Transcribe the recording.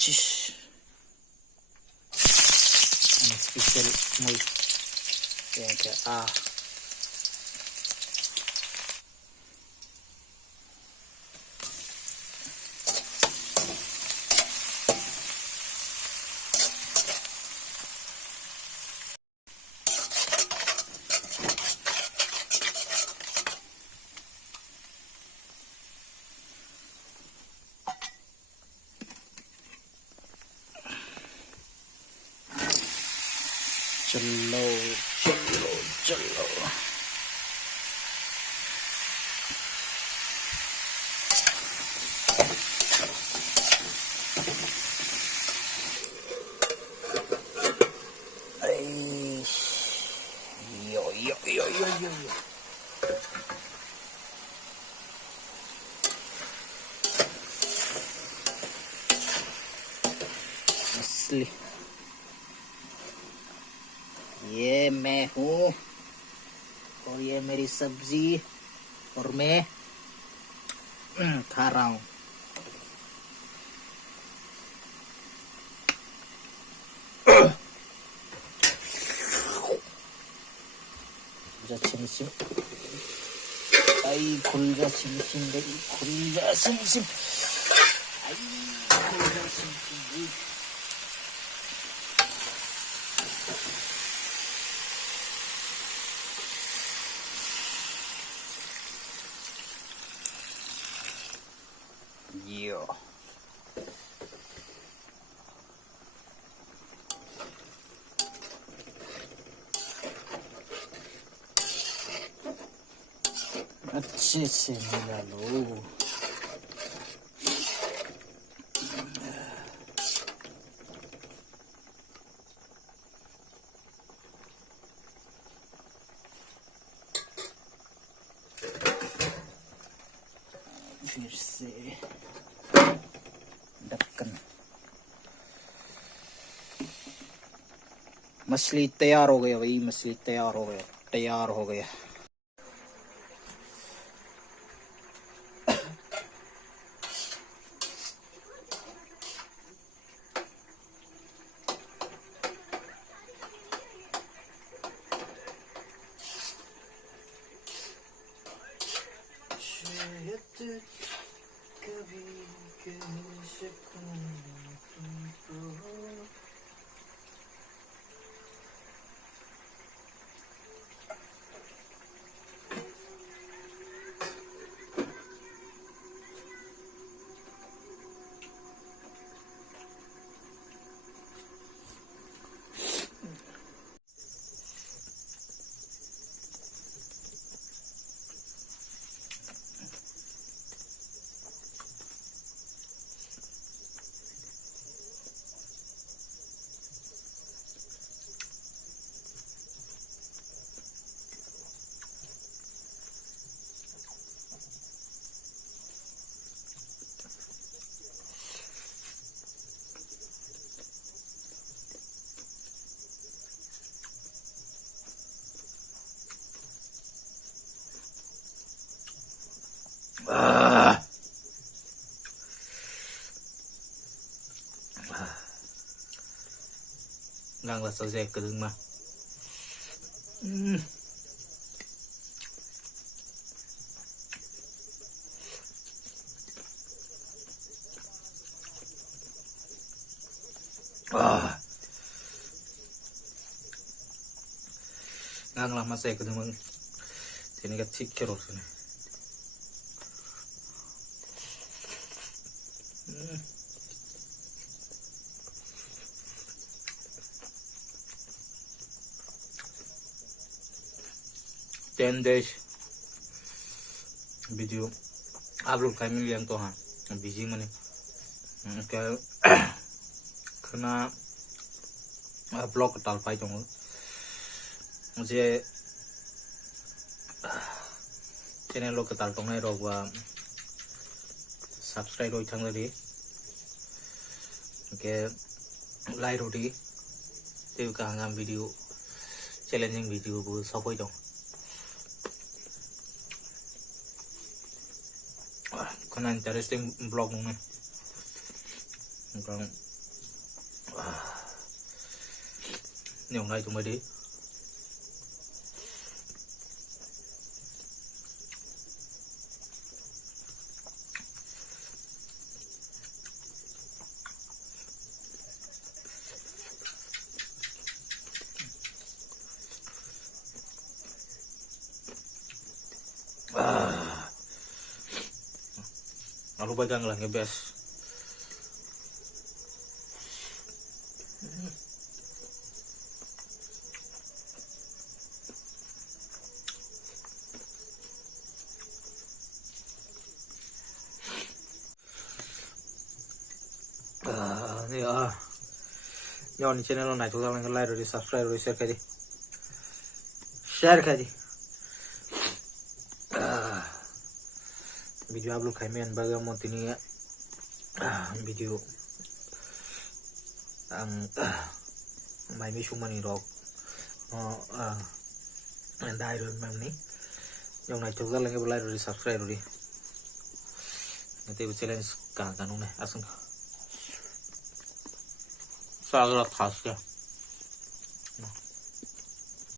Cish. Ang special mo. Kaya Chalo. Ay, yo. असली ये मैं हूँ और ये मेरी सब्जी और मैं खा रहा हूँ। 심심. 아이 골가 심심데 골가 심심. 아이 골가 심심. Yo. अच्छे से मिला लो। फिर से ढक्कन। मछली तैयार हो गया भाई, मछली तैयार हो गया। कभी कह सकूं तुमको। Đang là sợi dẻ cứng mà. Đang là masaya cứng mà. Thế này cái thịt kia rồi này. Ten days video upload kami liang to ha busy mane cái khana blog tal pai jong je channel lo tal tong nai ro wa subscribe roi thang ri cái like ro đi tiêu cả ngam video challenging video bu sau quay jong interesting blog này. nhiều này chúng mới đi lalu pegang lah ngebes ini nyon channel này chúng ta like rồi đi subscribe rồi share cái đi video upload kami baga mo tini video ang may may shumani rock dai rồi mà ní dòng này chúng ta like rồi đi subscribe rồi đi nanti challenge cả nung này asung sao là khá